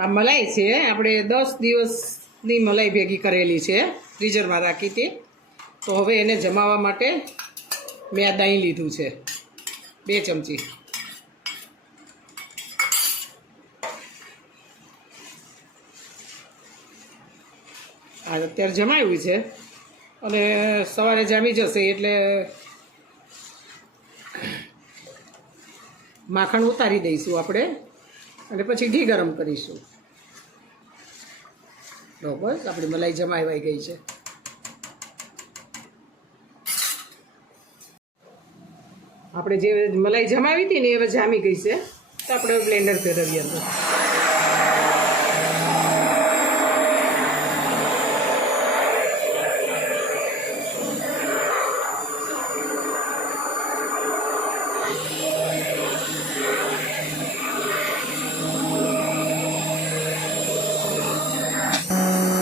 આ મલાઈ છે આપણે 10 દિવસની મલાઈ ભેગી કરેલી છે, ફ્રીઝરમાં રાખી હતી. તો હવે એને જમાવવા માટે મેં આ દહીં લીધું છે 2 ચમચી. આ અત્યારે જમાવ્યું છે અને સવારે જામી જશે એટલે માખણ ઉતારી દઈશું આપણે અને પછી ઘી ગરમ કરીશું. તો બસ આપણી મલાઈ જમાવાઈ ગઈ છે. આપણે જે મલાઈ જમાવી હતી ને એ હવે જામી ગઈ છે, તો આપણે બ્લેન્ડર ફેરવીએ.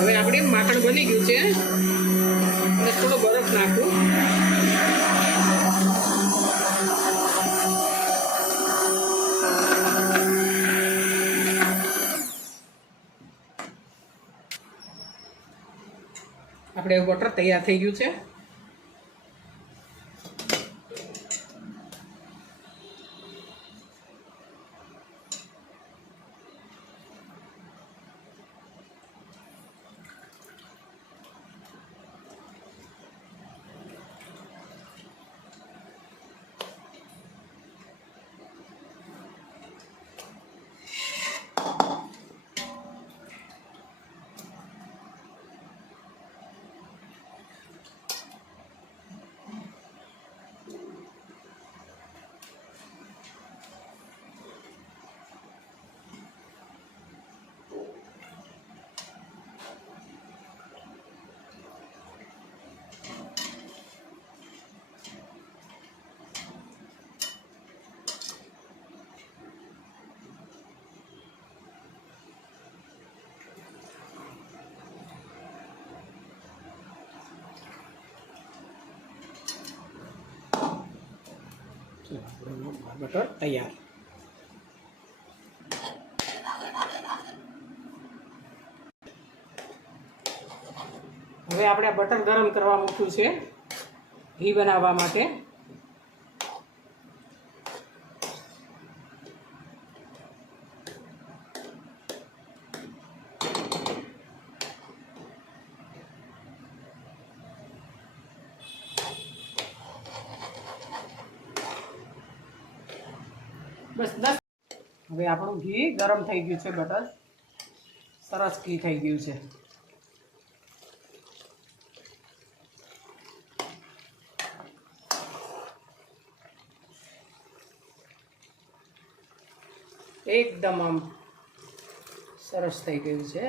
હવે આપણે માખણ બની ગયું છે અને થોડો બરફ નાખું. આપણે બટર તૈયાર થઈ ગયું છે. બટર તૈયાર. હવે આપણે બટર ગરમ કરવા મૂક્યું છે ઘી બનાવવા માટે. બસ 10. હવે આપણું ઘી ગરમ થઈ ગયું છે, બટર સરસ ઘી થઈ ગયું છે. એકદમ આમ સરસ થઈ ગયું છે.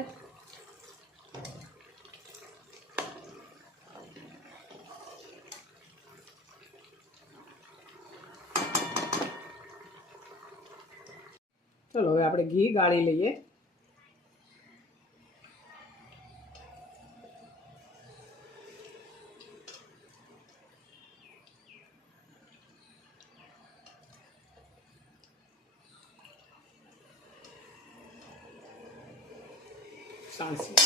ચલો હવે આપણે ઘી ગાળી લઈએ. સાંસી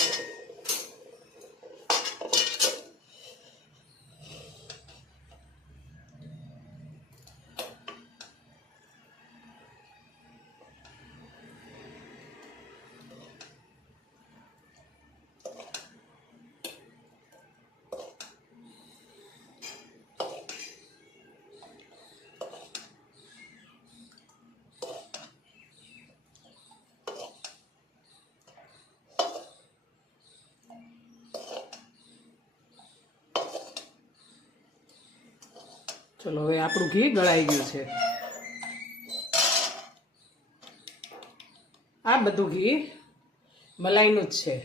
ચલો હવે આપણું ઘી ગળાઈ ગયું છે. આ બધું ઘી મલાઈનું જ છે.